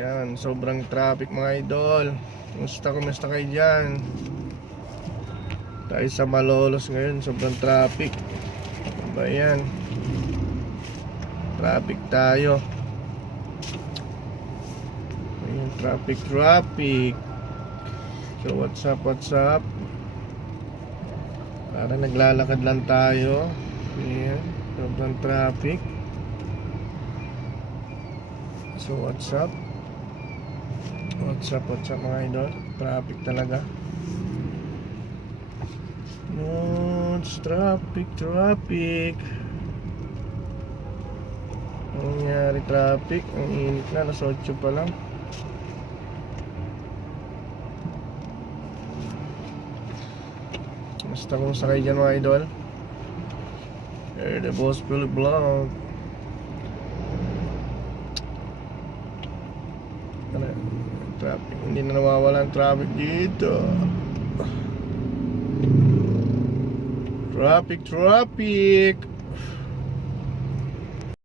Yan, sobrang traffic mga idol. Kumusta, kumusta kayo dyan? Tayo sa Malolos ngayon, sobrang traffic. Ba yan? Traffic tayo. Ayan, traffic, traffic. So what's up, what's up? Para naglalakad lang tayo. Ayan, sobrang traffic. So what's up? What's up, what's up mga idol? Traffic talaga. It's traffic, traffic. Ang nangyari traffic? Ang init na, alas 8 pa lang. Basta kung sakay dyan mga idol. Here the boss Philip Vlog. Ano, traffic. Hindi na nawawala ang traffic dito. Traffic, traffic.